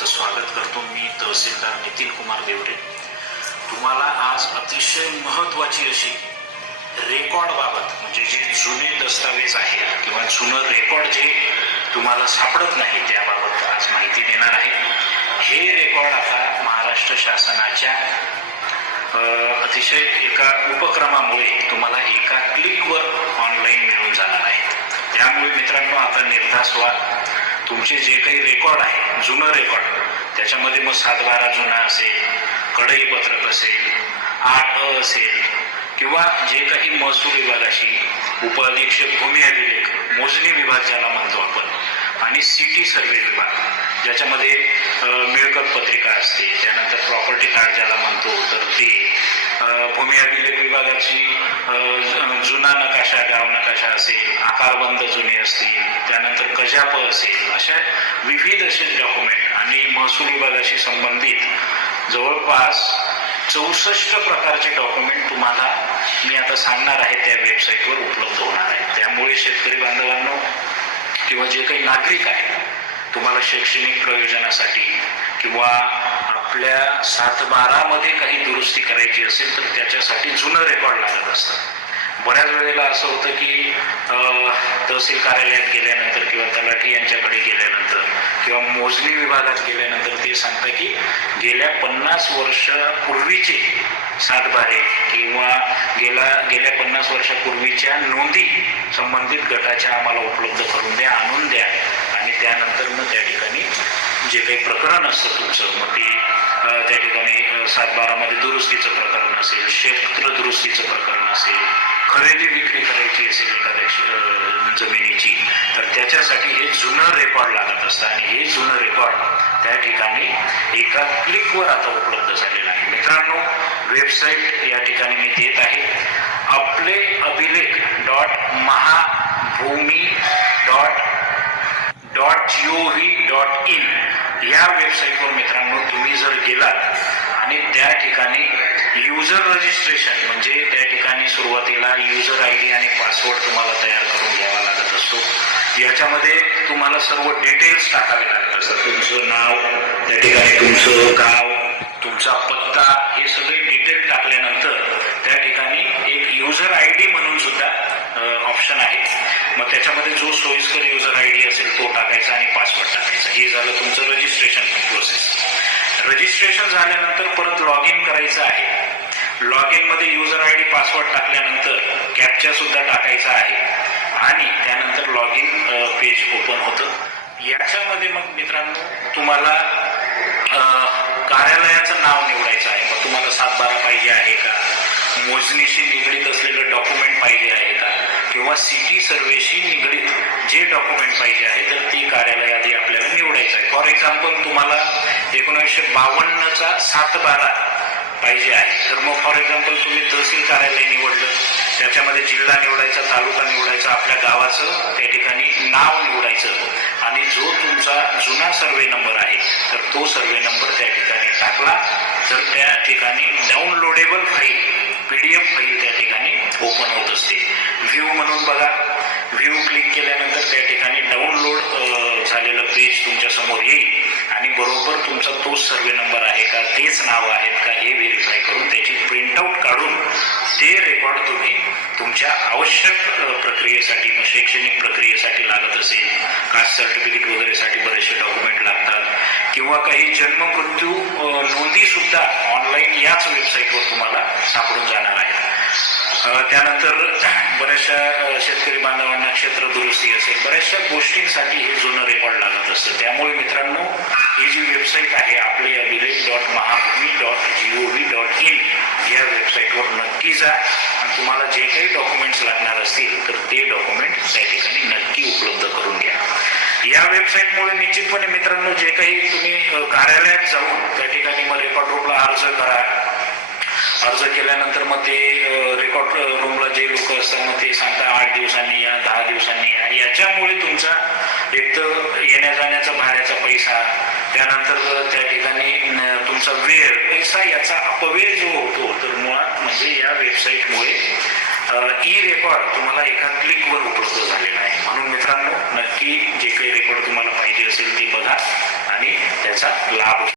तुमचं स्वागत करतो मी तहसीलदार नितीन कुमार देवरे. तुम्हाला आज अतिशय महत्त्वाची अशी रेकॉर्डबाबत म्हणजे जे जुने दस्तावेज आहेत किंवा जुनं रेकॉर्ड जे तुम्हाला सापडत नाही त्याबाबत आज माहिती देणार आहे. हे रेकॉर्ड आता महाराष्ट्र शासनाच्या अतिशय एका उपक्रमामुळे तुम्हाला एका क्लिकवर ऑनलाईन मिळून जाणार आहे. त्यामुळे मित्रांनो आता निर्धास व्हा तुमचे जे काही रेकॉर्ड आहे जुनं रेकॉर्ड त्याच्यामध्ये मग सात बारा जुना असेल कडई पत्रक असेल आठ अ असेल किंवा जे काही महसूल विभागाशी उपअधीक्षक भूमी अभिलेख मोजणी विभाग ज्याला म्हणतो आपण आणि सिटी सर्वे विभाग ज्याच्यामध्ये मिळकत पत्रिका असते त्यानंतर प्रॉपर्टी कार्ड ज्याला म्हणतो तर ते. अ, भूमी अभिलेख विभागाची जुना नकाशा गाव नकाशा असेल आकारबंद जुने असतील त्यानंतर कजाप असेल अशा विविध असे डॉक्युमेंट आणि महसूल विभागाशी संबंधित जवळपास चौसष्ट प्रकारचे डॉक्युमेंट तुम्हाला मी आता सांगणार आहे त्या वेबसाईटवर उपलब्ध होणार आहे. त्यामुळे शेतकरी बांधवांनो किंवा जे काही नागरिक आहेत तुम्हाला शैक्षणिक प्रयोजनासाठी किंवा आपल्या सातबारामध्ये काही दुरुस्ती करायची असेल तर त्याच्यासाठी जुनं रेकॉर्ड लागत असतं. बऱ्याच वेळेला असं होतं की तहसील कार्यालयात गेल्यानंतर किंवा तलाठी यांच्याकडे गेल्यानंतर किंवा मोजणी विभागात गेल्यानंतर ते सांगतं की गेल्या पन्नास वर्षापूर्वीचे सातबारे किंवा गेला गेल्या पन्नास वर्षापूर्वीच्या नोंदी संबंधित गटाच्या आम्हाला उपलब्ध करून द्या आणून द्या आणि त्यानंतर मग त्या ठिकाणी जे काही प्रकरण असतं तुमचं मग ते त्या ठिकाणी सातबारामध्ये दुरुस्तीचं प्रकरण असेल क्षेत्र दुरुस्तीचं प्रकरण असेल खरेदी विक्री करायची असेल एखाद्या म्हणजे जमिनीची तर त्याच्यासाठी हे जुनं रेकॉर्ड लागत असतं आणि हे जुनं रेकॉर्ड त्या ठिकाणी एका क्लिकवर आता उपलब्ध झालेलं आहे. मित्रांनो वेबसाईट या ठिकाणी मी देत आहे. Aaple Abhilekh dot Mahabhumi dot dot G O V dot in या वेबसाईटवर मित्रांनो तुम्ही जर गेलात आणि त्या ठिकाणी युजर रजिस्ट्रेशन म्हणजे त्या ठिकाणी सुरुवातीला युजर आय डी आणि पासवर्ड तुम्हाला तयार करून घ्यावा लागत असतो. याच्यामध्ये तुम्हाला सर्व डिटेल्स टाकावे लागतात असतात. तुमचं नाव त्या ठिकाणी तुमचं गाव तुमचा पत्ता हे सगळे डिटेल टाकल्यानंतर त्या ठिकाणी एक युजर आय डी म्हणून सुद्धा ऑप्शन आहे. मग त्याच्यामध्ये जो सोयीस्कर युजर आय डी असेल तो टाकायचा आणि पासवर्ड टाकायचा. हे झालं तुमचं रजिस्ट्रेशन प्रोसेस रजिस्ट्रेशन झाल्यानंतर परत लॉग इन करायचं आहे. लॉग इनमध्ये युजर आय डी पासवर्ड टाकल्यानंतर कॅपचा सुद्धा टाकायचा आहे. आणि त्यानंतर लॉग इन पेज ओपन होतं. याच्यामध्ये मग मित्रांनो तुम्हाला कार्यालयाचं नाव निवडायचं आहे. मग तुम्हाला सातबारा पाहिजे आहे का? मोजणीशी निगडीत असलेलं डॉक्युमेंट पाहिजे आहे. किंवा सिटी सर्वेशी निगडीत जे डॉक्युमेंट पाहिजे आहे तर ती कार्यालय आधी आपल्याला निवडायचं आहे. फॉर एक्झाम्पल तुम्हाला एकोणीसशे बावन्नचा सात बारा पाहिजे आहे. तर मग फॉर एक्झाम्पल तुम्ही तहसील कार्यालय निवडलं त्याच्यामध्ये जिल्हा निवडायचा तालुका निवडायचा आपल्या गावाचं त्या ठिकाणी नाव निवडायचं. आणि जो तुमचा जुना सर्वे नंबर आहे तर तो सर्वे नंबर त्या ठिकाणी टाकला. तर त्या ठिकाणी downloadable file P D F file त्या ठिकाणी ओपन होत असते. व्ह्यू म्हणून बघा. व्ह्यू क्लिक केल्यानंतर त्या ठिकाणी डाउनलोड झालेलं पेज तुमच्यासमोर येईल. आणि बरोबर तुमचा तोच सर्वे नंबर आहे का? तेच नाव आहेत का? हे व्हेरीफाय करून त्याची प्रिंटआउट काढून ते रेकॉर्ड तुम्ही तुमच्या आवश्यक प्रक्रियेसाठी मग शैक्षणिक प्रक्रियेसाठी लागत असेल कास्ट सर्टिफिकेट वगैरेसाठी बरेचसे डॉक्युमेंट लागतात. किंवा काही जन्म मृत्यू नोंदी सुद्धा वेबसाईटवर तुम्हाला सापडून जाणार आहे. त्यानंतर बऱ्याचशा शेतकरी बांधवांना क्षेत्र दुरुस्ती असेल बऱ्याचशा गोष्टींसाठी हे जुनं रेकॉर्ड लागत असतं. त्यामुळे मित्रांनो ही जी वेबसाईट आहे Aaple Abhilekh dot Mahabhumi dot G O V dot in या वेबसाईटवर नक्की जा. आणि तुम्हाला जे काही डॉक्युमेंट्स लागणार असतील तर ते डॉक्युमेंट त्या ठिकाणी नक्की उपलब्ध करून घ्या. या वेबसाईटमुळे निश्चितपणे मित्रांनो जे काही तुम्ही कार्यालयात जाऊन त्या ठिकाणी मग रेकॉर्ड रूपला अर्ज करा अर्ज केल्यानंतर मग ते रेकॉर्ड रूमला जे लोक असतात मग ते सांगतात आठ दिवसांनी या दहा दिवसांनी या. याच्यामुळे तुमचा एक तर येण्या जाण्याचा भाड्याचा पैसा त्यानंतर त्या ठिकाणी तुमचा वेळ पैसा याचा अपव्यय जो होतो तर मुळात म्हणजे या वेबसाईटमुळे ई रेकॉर्ड तुम्हाला एका क्लिकवर उपलब्ध झालेला आहे. म्हणून मित्रांनो नक्की जे काही रेकॉर्ड तुम्हाला पाहिजे असेल ते बघा आणि त्याचा लाभ